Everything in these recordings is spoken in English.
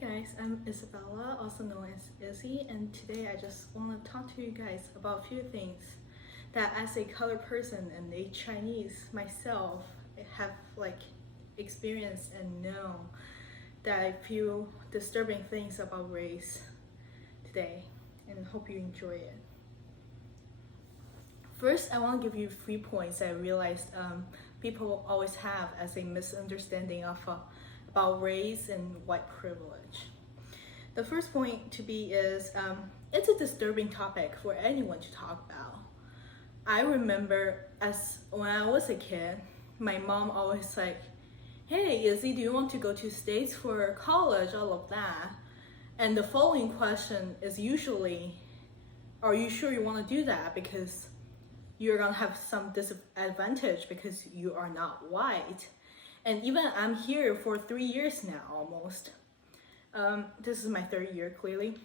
guys, I'm Isabella, also known as Izzy, and today I just want to talk to you guys about a few things that as a colored person and a Chinese myself have experienced and know that I feel disturbing things about race today, and hope you enjoy it. First, I want to give you 3 points I realized people always have as a misunderstanding of about race and white privilege. The first point to be is it's a disturbing topic for anyone to talk about. I remember as when I was a kid, my mom always like, "Hey, Izzy, do you want to go to States for college?" All of that. And the following question is usually, "Are you sure you want to do that? Because you're gonna have some disadvantage because you are not white." And even I'm here for 3 years now, almost. This is my third year, clearly.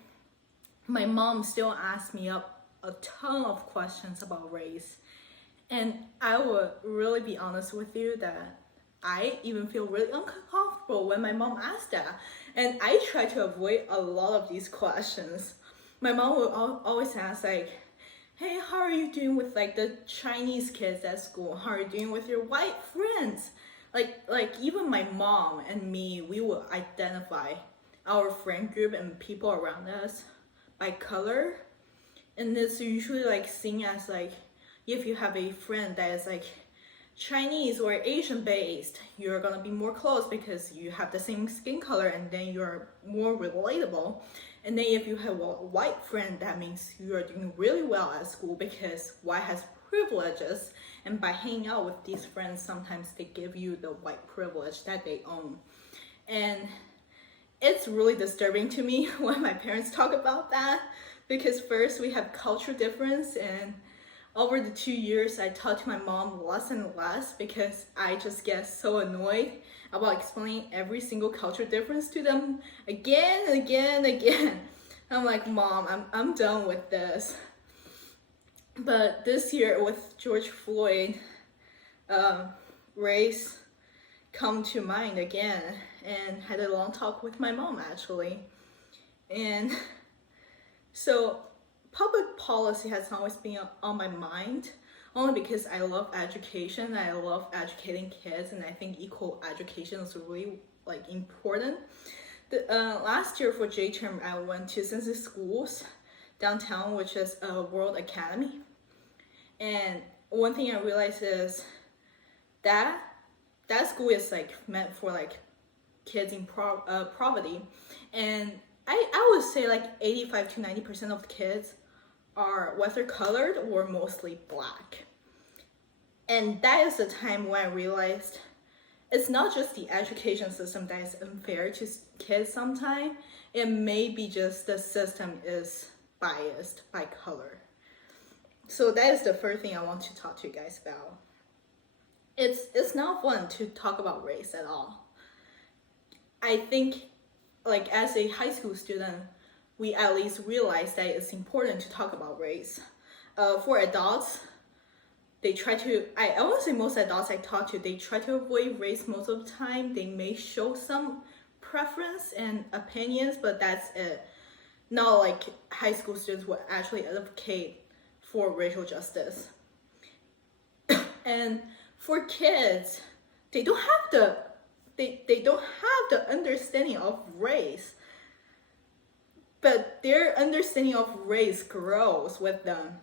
My mom still asks me up a ton of questions about race. And I will really be honest with you that I even feel really uncomfortable when my mom asks that. And I try to avoid a lot of these questions. My mom will always ask like, "Hey, how are you doing with the Chinese kids at school? How are you doing with your white friends?" Like even my mom and me, we will identify our friend group and people around us by color. And it's usually seen as if you have a friend that is Chinese or Asian based, you're gonna be more close because you have the same skin color and then you're more relatable. And then if you have a white friend, that means you are doing really well at school because white has privileges, and by hanging out with these friends, sometimes they give you the white privilege that they own. And it's really disturbing to me when my parents talk about that, because first we have cultural difference, and over the 2 years I talk to my mom less and less because I just get so annoyed about explaining every single cultural difference to them again and again and again. I'm like, "Mom, I'm done with this." But this year with George Floyd, race come to mind again, and had a long talk with my mom actually. And so public policy has always been on my mind, only because I love education. I love educating kids, and I think equal education is really important. Last year for J term, I went to Sensei Schools downtown, which is a World Academy. And one thing I realized is that school is meant for kids in poverty, and I would say 85 to 90% of the kids are whether colored or mostly black. And that is the time when I realized it's not just the education system that is unfair to kids sometimes. It may be just the system is biased by color. So that is the first thing I want to talk to you guys about. It's not fun to talk about race at all. I think as a high school student, we at least realize that it's important to talk about race. For adults, they try to, I won't say most adults I talk to, they try to avoid race most of the time. They may show some preference and opinions, but that's it. Not high school students will actually advocate for racial justice. And for kids, they don't have the understanding of race, but their understanding of race grows with them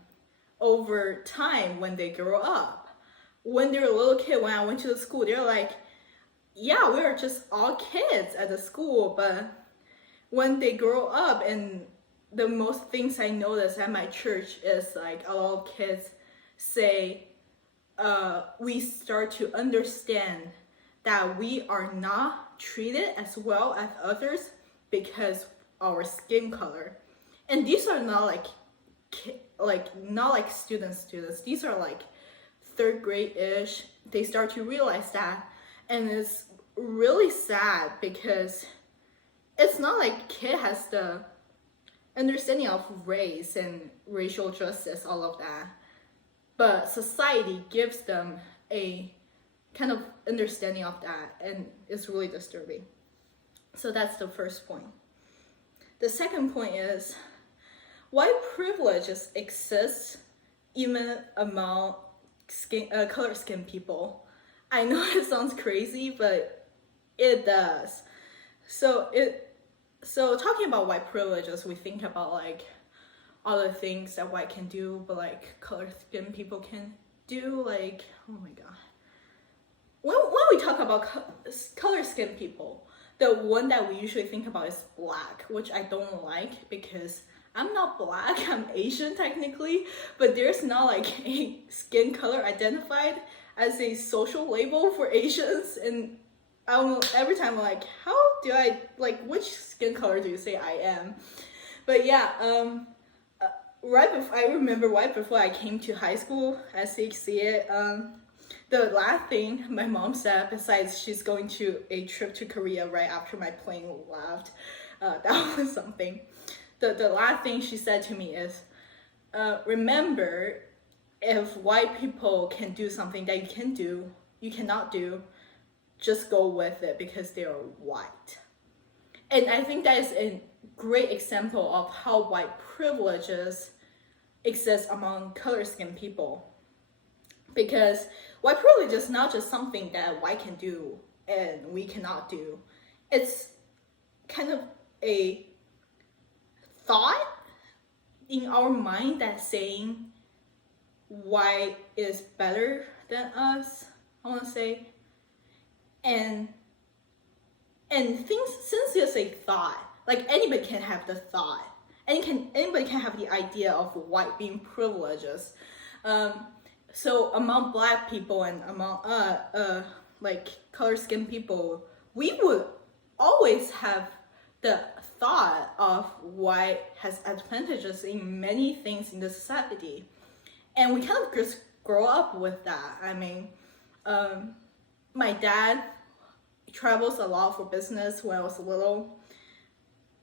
over time when they grow up. When they're a little kid, when I went to the school, they're like, "Yeah, we are just all kids at the school." But when they grow up, and the most things I notice at my church is a lot of kids say, we start to understand that we are not treated as well as others because our skin color. And these are not not students. These are third grade-ish. They start to realize that, and it's really sad because it's not kid has the understanding of race and racial justice, all of that, but society gives them a kind of understanding of that, and it's really disturbing. So that's the first point. The second point is white privileges exist even among colored skin people. I know it sounds crazy, but it does. So talking about white privileges, we think about like all the things that white can do, but like colored skin people can do. Like, oh my god. When we talk about colored skin people, the one that we usually think about is black, which I don't like because I'm not black, I'm Asian technically, but there's not like a skin color identified as a social label for Asians. And I don't know, every time I'm like, how do I, like, which skin color do you say I am? But yeah, I remember right before I came to high school, as you see it, the last thing my mom said, besides she's going to a trip to Korea right after my plane left, that was something. The last thing she said to me is, remember, if white people can do something that you cannot do, just go with it because they are white. And I think that is a great example of how white privileges exist among colored skin people. Because white privilege is not just something that white can do and we cannot do. It's kind of a thought in our mind that's saying white is better than us, I want to say. And things, since it's a thought, like anybody can have the thought, anybody can have the idea of white being privileges. So among black people and among like colored skin people, we would always have the thought of white has advantages in many things in the society, and we kind of just grow up with that. I mean, my dad travels a lot for business when I was little,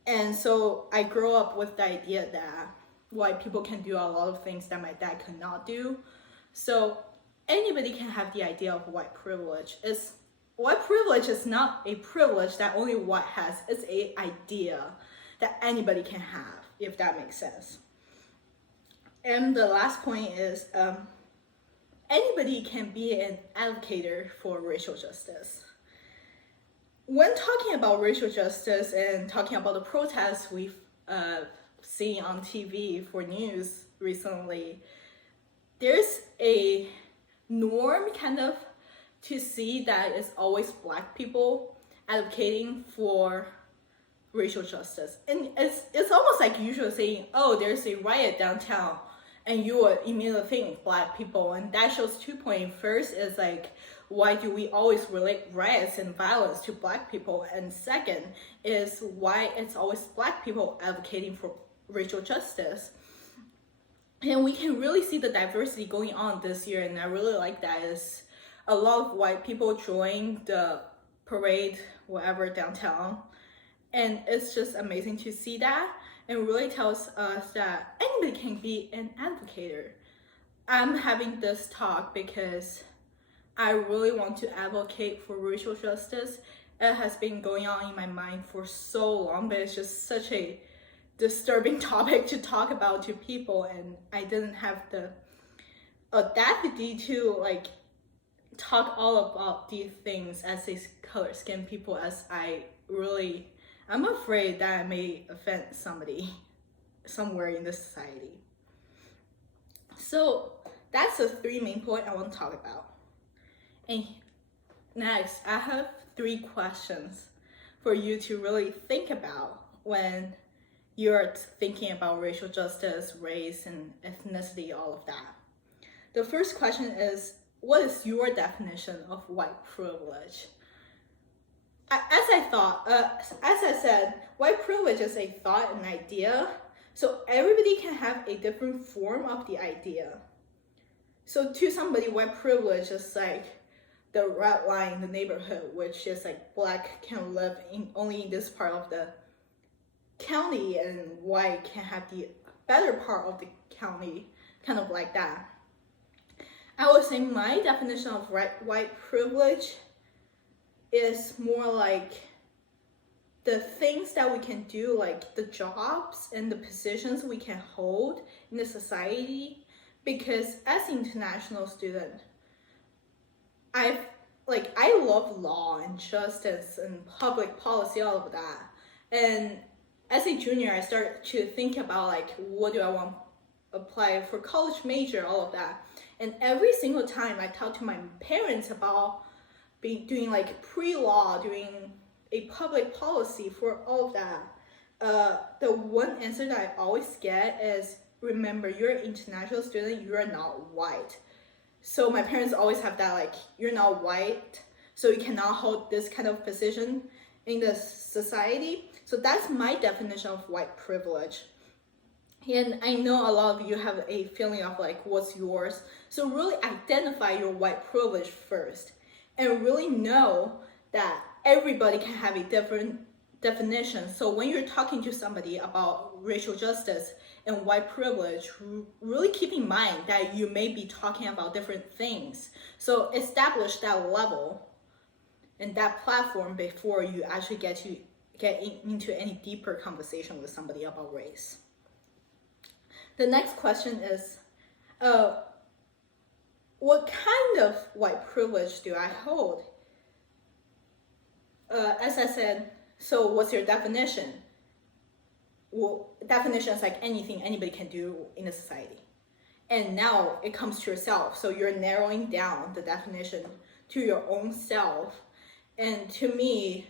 and so I grew up with the idea that white people can do a lot of things that my dad could not do. So anybody can have the idea of white privilege. White privilege is not a privilege that only white has. It's an idea that anybody can have, if that makes sense. And the last point is anybody can be an advocate for racial justice. When talking about racial justice and talking about the protests we've seen on TV for news recently, there's a norm kind of to see that it's always black people advocating for racial justice. And it's almost like usually saying, oh, there's a riot downtown, and you would immediately think black people. And that shows 2 points. First is like, why do we always relate riots and violence to black people? And second is why it's always black people advocating for racial justice. And we can really see the diversity going on this year, and I really like that. Is a lot of white people join the parade, whatever, downtown, and it's just amazing to see that, and really tells us that anybody can be an advocate. I'm having this talk because I really want to advocate for racial justice. It has been going on in my mind for so long, but it's just such a disturbing topic to talk about to people, and I didn't have the audacity to like talk all about these things as a colored skin people, as I'm afraid that I may offend somebody somewhere in the society. So that's the 3 main points I want to talk about. And next, I have 3 questions for you to really think about when you're thinking about racial justice, race, and ethnicity, all of that. The first question is, what is your definition of white privilege? As I said, white privilege is a thought and idea, so everybody can have a different form of the idea. So to somebody, white privilege is like the red line in the neighborhood, which is like black can live only in this part of the county and white can have the better part of the county, kind of like that. I would say my definition of white privilege is more like the things that we can do, like the jobs and the positions we can hold in the society. Because as an international student, I love law and justice and public policy, all of that. And as a junior, I started to think about like, what do I want to apply for college major, all of that. And every single time I talk to my parents about doing like pre-law, doing a public policy for all of that, the one answer that I always get is, remember, you're an international student, you are not white. So my parents always have that, like, you're not white, so you cannot hold this kind of position in the society. So that's my definition of white privilege. And I know a lot of you have a feeling of like, what's yours? So really identify your white privilege first, and really know that everybody can have a different definition. So when you're talking to somebody about racial justice and white privilege, really keep in mind that you may be talking about different things. So establish that level and that platform before you actually get into any deeper conversation with somebody about race. The next question is, what kind of white privilege do I hold? As I said, so what's your definition? Well, definition is like anything anybody can do in a society. And now it comes to yourself. So you're narrowing down the definition to your own self. And to me,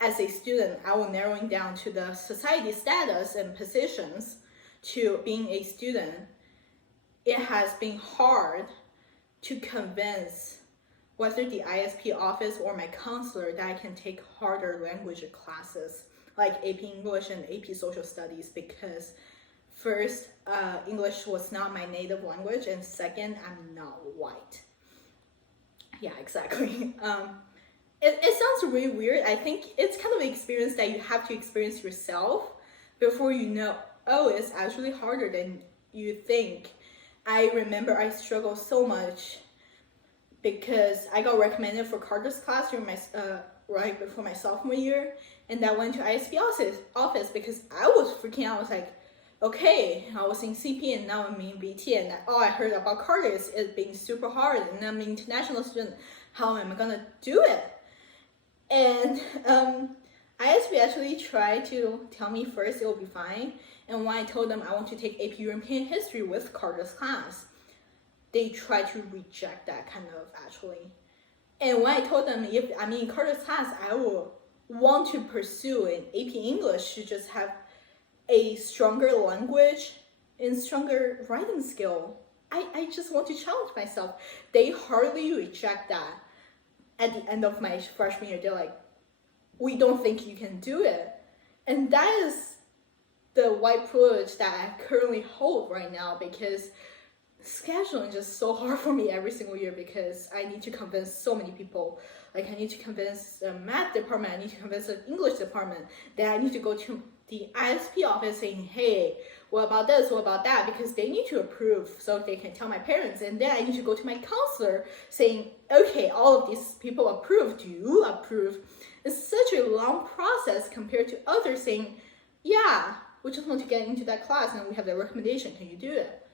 as a student, I will narrowing down to the society status and positions to being a student. It has been hard to convince whether the ISP office or my counselor that I can take harder language classes like AP English and AP Social Studies, because first, English was not my native language, and second, I'm not white. Yeah, exactly. It sounds really weird. I think it's kind of an experience that you have to experience yourself before you know, oh, it's actually harder than you think. I remember I struggled so much because I got recommended for Carter's class during my right before my sophomore year, and I went to ISP office because I was freaking out. I was like, okay, I was in CP and now I'm in BT, and all I heard about Carter is it being super hard, and I'm an international student. How am I gonna do it? And ISP actually tried to tell me first it will be fine, and when I told them I want to take AP European History with Carter's class, they tried to reject that kind of actually. And when I told them if I'm in Carter's class, I will want to pursue an AP English to just have a stronger language and stronger writing skill. I just want to challenge myself. They hardly reject that. At the end of my freshman year, they're like, we don't think you can do it. And that is the white privilege that I currently hold right now, because scheduling is just so hard for me every single year, because I need to convince so many people. Like I need to convince the math department, I need to convince the English department, then I need to go to the ISP office saying, hey, what about this, what about that? Because they need to approve so they can tell my parents. And then I need to go to my counselor saying, okay, all of these people approve, do you approve? It's such a long process compared to others saying, yeah, we just want to get into that class and we have the recommendation, can you do it?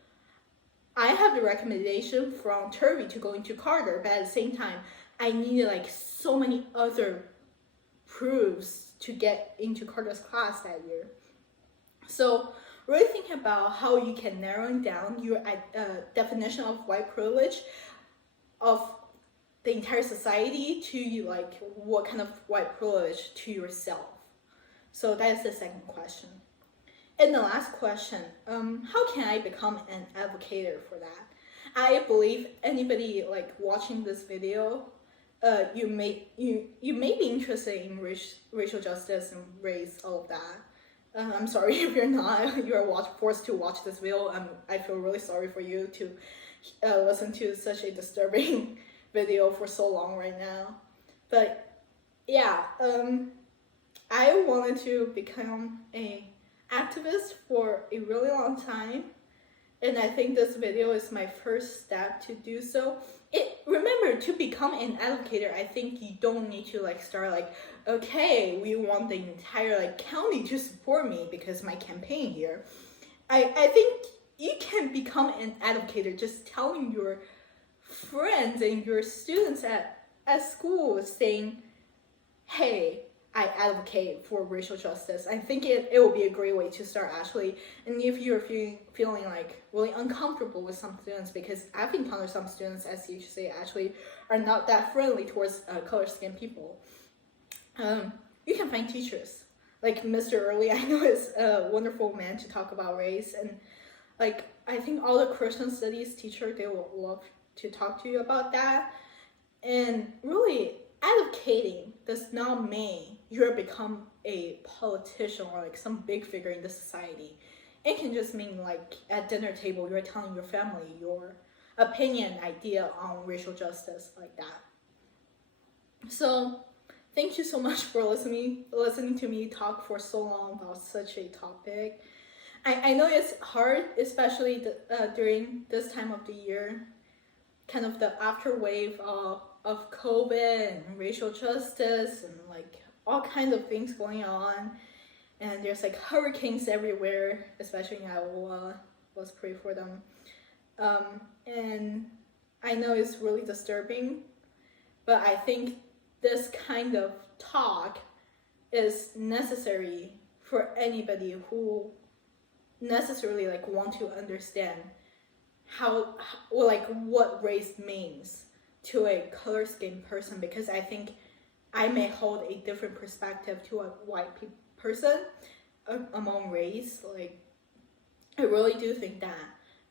I have the recommendation from Turvey to go into Carter, but at the same time, I needed like so many other proofs to get into Carter's class that year. So really think about how you can narrow down your definition of white privilege of the entire society to like what kind of white privilege to yourself. So that is the second question. And the last question, how can I become an advocate for that? I believe anybody like watching this video, you may be interested in racial justice and race, all of that. I'm sorry if you're not. You are forced to watch this video. I feel really sorry for you to listen to such a disturbing video for so long right now. But yeah, I wanted to become a activist for a really long time, and I think this video is my first step to do so. Remember, to become an advocator, I think you don't need to like start like, okay, we want the entire like county to support me because my campaign here. I think you can become an advocator just telling your friends and your students at school saying, hey, I advocate for racial justice. I think it will be a great way to start, actually. And if you're feeling like really uncomfortable with some students, because I've encountered some students, as you say, actually are not that friendly towards color-skinned people, you can find teachers. Like Mr. Early, I know, is a wonderful man to talk about race. And like, I think all the Christian studies teacher, they will love to talk to you about that. And really, advocating does not mean you're become a politician or like some big figure in the society. It can just mean like at dinner table, you're telling your family your opinion, idea on racial justice, like that. So thank you so much for listening to me talk for so long about such a topic. I know it's hard, especially during this time of the year, kind of the after wave of COVID and racial justice and like all kinds of things going on. And there's like hurricanes everywhere, especially in Iowa. Let's pray for them. And I know it's really disturbing, but I think this kind of talk is necessary for anybody who necessarily like want to understand how or like what race means to a color-skinned person, because I think I may hold a different perspective to a white person among race. Like, I really do think that.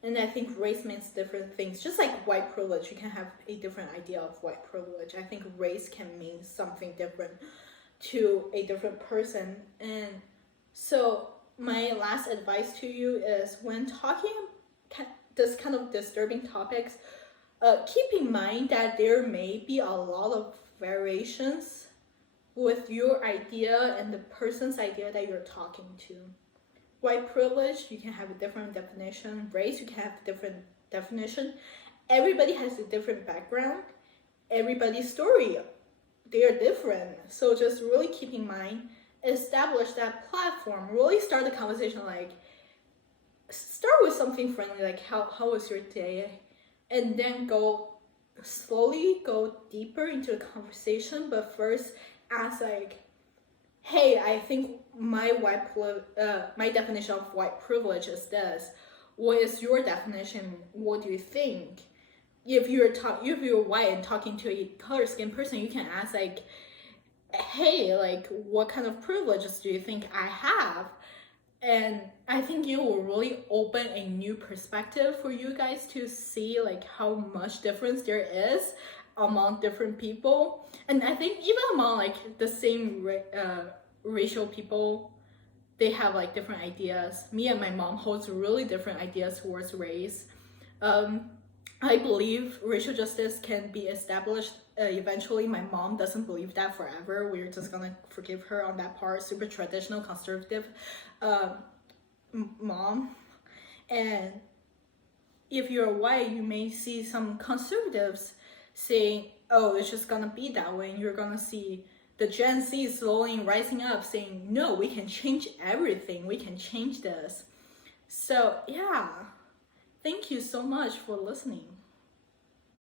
And I think race means different things. Just like white privilege, you can have a different idea of white privilege. I think race can mean something different to a different person. And so my last advice to you is, when talking this kind of disturbing topics, keep in mind that there may be a lot of variations with your idea and the person's idea that you're talking to. White privilege, you can have a different definition. Race, you can have a different definition. Everybody has a different background. Everybody's story, they are different. So just really keep in mind, establish that platform, really start the conversation, like start with something friendly, like how was your day? And then slowly go deeper into the conversation, but first ask like, hey, I think my definition of white privilege is this. What is your definition? What do you think? If you're white and talking to a color-skinned person, you can ask like, hey, like what kind of privileges do you think I have? And I think it will really open a new perspective for you guys to see like how much difference there is among different people. And I think even among like the same racial people, they have like different ideas. Me and my mom holds really different ideas towards race. I believe racial justice can be established eventually. My mom doesn't believe that forever. We're just gonna forgive her on that part. Super traditional, conservative mom. And if you're white, you may see some conservatives saying, oh, it's just gonna be that way. And you're gonna see the Gen Z slowly rising up saying, no, we can change everything. We can change this. So yeah, thank you so much for listening.